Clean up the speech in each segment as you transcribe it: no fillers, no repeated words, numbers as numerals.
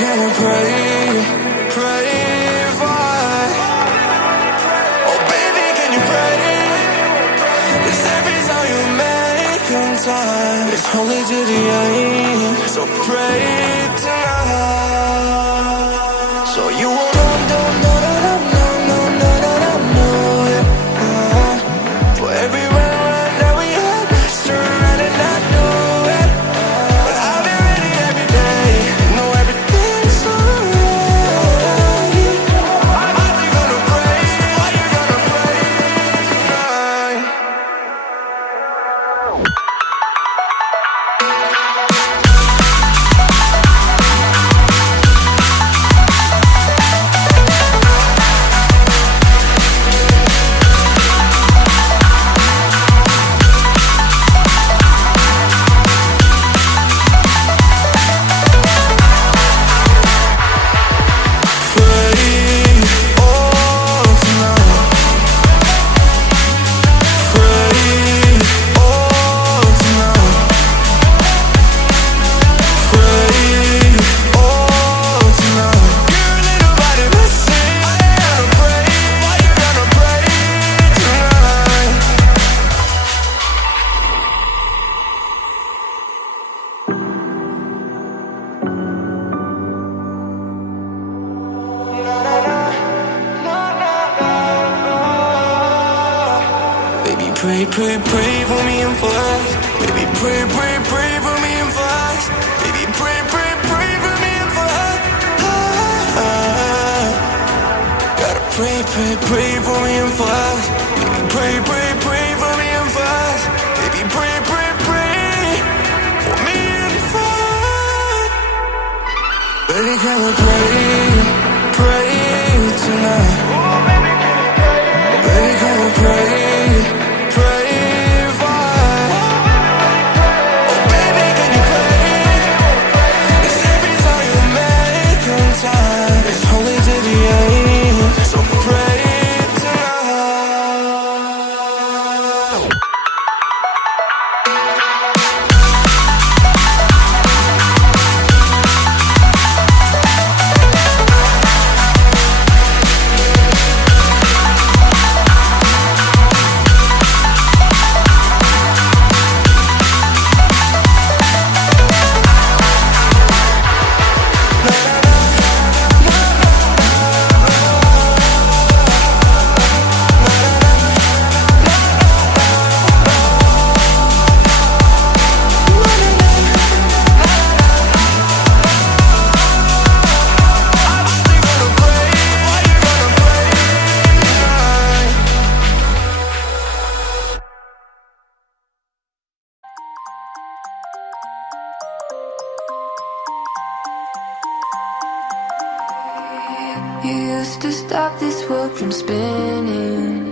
can we pray for? Oh baby, can you pray? 'Cause every time you make time, it's only to the end. So pray tonight. So you won't for every run that we had, turn around and not do it. But I'll be ready every day. You know everything's alright. Are you gonna pray? Are you gonna pray tonight? Pray for me and for us. Baby, pray for me and for us. Baby, pray for me and for us. Gotta pray for me and for us. Baby, pray for me and for us. Baby, pray for me and for us. Baby, can we pray tonight? Baby, can we pray for? Oh baby, can you pray? 'Cause every time you make time, it's only to the end. So pray tonight. You used to stop this world from spinning.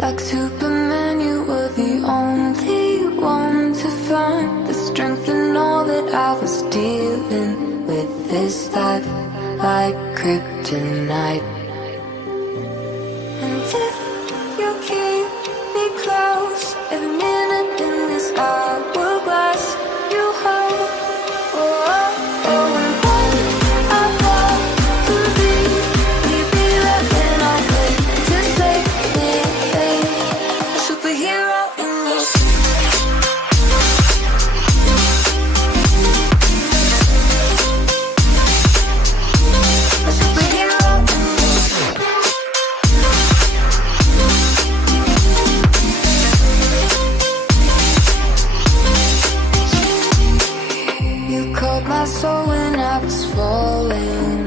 Like Superman, you were the only one to find the strength in all that I was dealing with. This life like kryptonite. And if you keep me close, every minute in this hourglass, you hold. Oh, oh, oh, and when I fall to leave, will you be there when I wait to save me? A superhero in this. A superhero in this. You caught my soul when I was falling.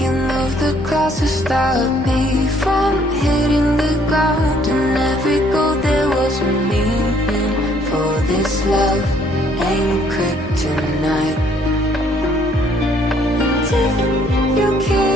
You moved the clouds to stop me from hitting the ground. And every goal there was a meaning. For this love ain't kryptonite. And if you care